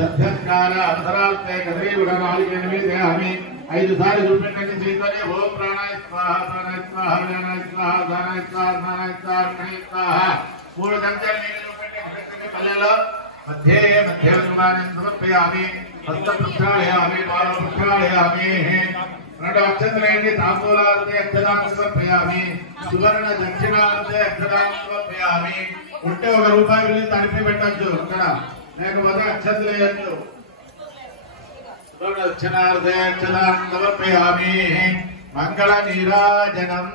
సత్యస్కార అంతరార్థే కదరీగుణ నాలుగేనమి 5 సార్లు చూపెట్టండి చేతనే ఓం ప్రాణాయ స్వాహ ప్రాణాయ స్వాహ వ్యానాయ స్వాహ దానాయ స్వాహ ధానాయ స్వాహ ప్రణయ స్వాహ 3 గంటలు నీళ్ళు చూపెట్టండి పల్లెలో మధ్య నిర్మాణం సమర్పయామి హస్త ప్రక్షాళయామి పాద ప్రక్షాళయామి 2 అక్షంతలేండి తాంబూలాలతో అక్షరాన్ని సమర్పయామి సువర్ణ దక్షిణాలతో అక్షరాన్ని సమర్పయామి ఉంటే 1 రూపాయి వెళ్ళి తడిపి పెట్టచ్చు అక్కడ లేకపోతే అక్షంతలు వేయచ్చు దక్షిణార్థే అక్షరాన్ని సమర్పయామి మంగళ నీరాజనం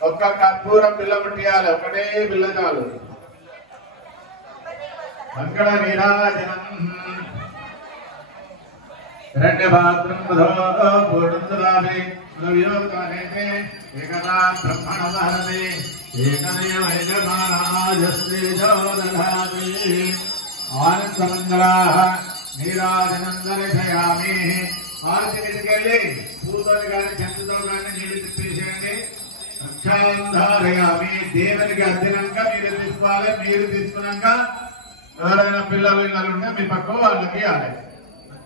ఒక్క కర్పూరం బిల్ల ముట్టియాలి ఒకటే బిల్ల చాలు మంగళ నీరాజనం हिरण्यपात्रं वधो पूर्णन्दलाभे वियोगानेते एकदा ब्रह्मणमहरते एकमेव यजमानाजस्तेजो दधाति आनन्दमङ्गलाः नीराजनं दर्शयामि आरतिకెళ్ళి పూతోని గాని చంద్రుతో గాని నీళ్ళు తిప్పేసేయండి రక్షాంధారయామి దేవునికి అర్థనంక మీరు తీసుకోవాలి మీరు తీసుకున్నాక ఎవరైనా పిల్లలు ఉంటే మీ పక్క వాళ్ళకి ఇవ్వాలి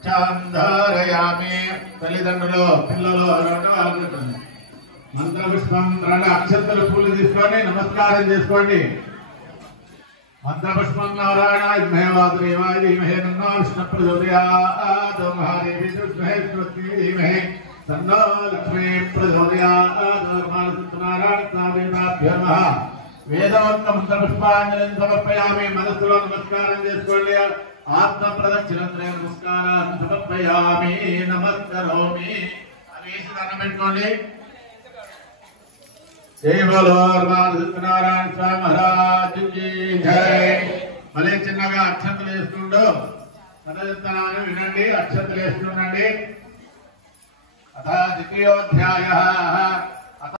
చాంధారయామి తల్లిదండ్రులు పిల్లలు వాళ్ళకి మంత్రపుష్పం 2 అక్షంతలు పూలు తీసుకొని నమస్కారం చేసుకోండి మంత్రపుష్పం నారాయణ మహేవాద్రేవాయ ధీమహే తన్నో విష్ణు ప్రచోదయాత్ మహాదేవి విద్మహే సరస్వతీ ధీమహి తన్నో లక్ష్మీ ప్రచోదయాత్ సత్యనారాయణ నమః వేదవంత మంత్రపుష్పాంజలిని సమర్పయామి మనసులో నమస్కారం చేసుకోండి ఆత్మ ప్రదక్షిణత్రయ నమస్కారాన్ని సమర్పయామి నమస్కరోమి వేసి దండం పెట్టుకోండి జై బోలో సత్యనారాయణ స్వామి మహారాజ్ కి జై మళ్ళీ చిన్నగా అక్షంతలు వేస్తుండో పదవిత్తనాన్ని వినండి అక్షంతలు వేస్తుండండి అథ ద్వితీయోధ్యాయ